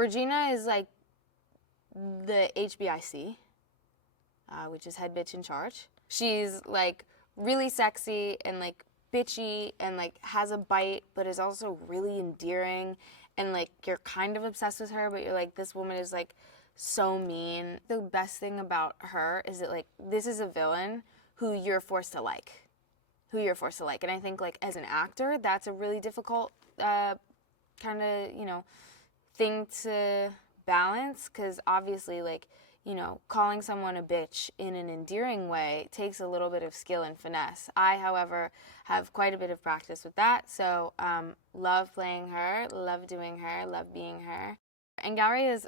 Regina is like the HBIC, which is head bitch in charge. She's like really sexy and like bitchy and like has a bite, but is also really endearing, and like you're kind of obsessed with her, but you're like, this woman is like so mean. The best thing about her is that like this is a villain who you're forced to like. And I think like as an actor, that's a really difficult kind of, you know, thing to balance, because obviously like, you know, calling someone a bitch in an endearing way takes a little bit of skill and finesse. I, however, have quite a bit of practice with that, so love playing her, love doing her, love being her. Angourie is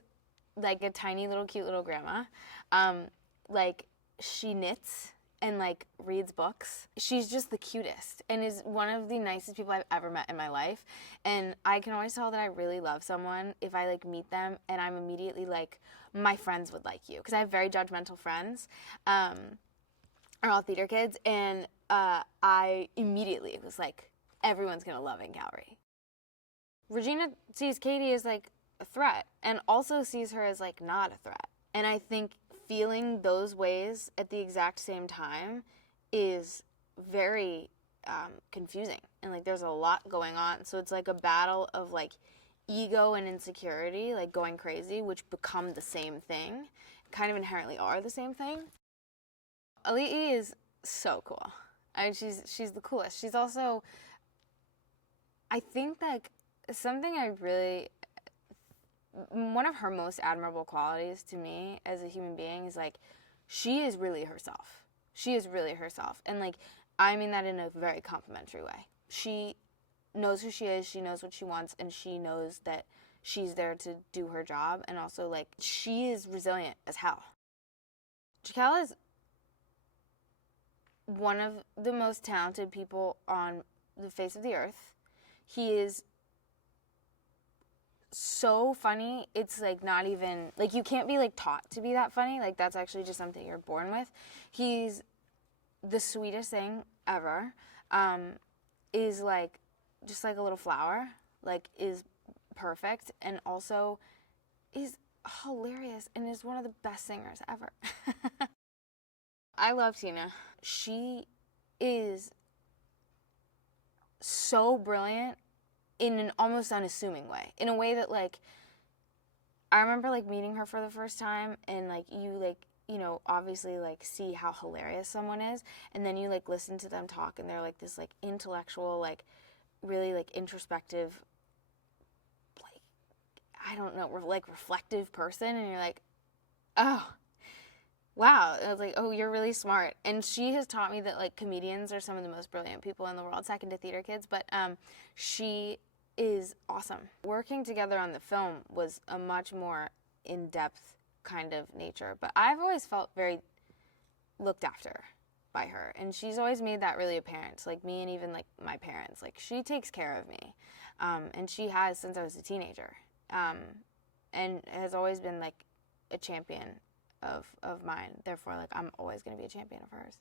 like a tiny little cute little grandma. Like she knits and like reads books. She's just the cutest and is one of the nicest people I've ever met in my life. And I can always tell that I really love someone if I like meet them and I'm immediately like, my friends would like you. Because I have very judgmental friends, are all theater kids, and I immediately was like, everyone's gonna love Angourie. Regina sees Katie as like a threat and also sees her as like not a threat. And I think feeling those ways at the exact same time is very confusing, and like there's a lot going on, so it's like a battle of like ego and insecurity like going crazy, which become the same thing, kind of inherently are the same thing. Auli'i is so cool. I mean, she's the coolest. She's also, I think like something I really, one of her most admirable qualities to me as a human being is like, she is really herself. She is really herself. And like, I mean that in a very complimentary way. She knows who she is, she knows what she wants, and she knows that she's there to do her job. And also like, she is resilient as hell. Jaquel is one of the most talented people on the face of the earth. He is so funny, it's like not even, like you can't be like taught to be that funny, like that's actually just something you're born with. He's the sweetest thing ever, is like, just like a little flower, like is perfect, and also is hilarious and is one of the best singers ever. I love Tina. She is so brilliant in an almost unassuming way, in a way that like, I remember like meeting her for the first time, and like you know, obviously like see how hilarious someone is, and then you like listen to them talk and they're like this like intellectual, like really like introspective, like, I don't know, like reflective person, and you're like, oh wow. I was like, oh, you're really smart. And she has taught me that like comedians are some of the most brilliant people in the world, second to theater kids, but she is awesome. Working together on the film was a much more in-depth kind of nature, but I've always felt very looked after by her, and she's always made that really apparent, like me and even like my parents. Like she takes care of me, and she has since I was a teenager, and has always been like a champion of mine. Therefore, like I'm always going to be a champion of hers.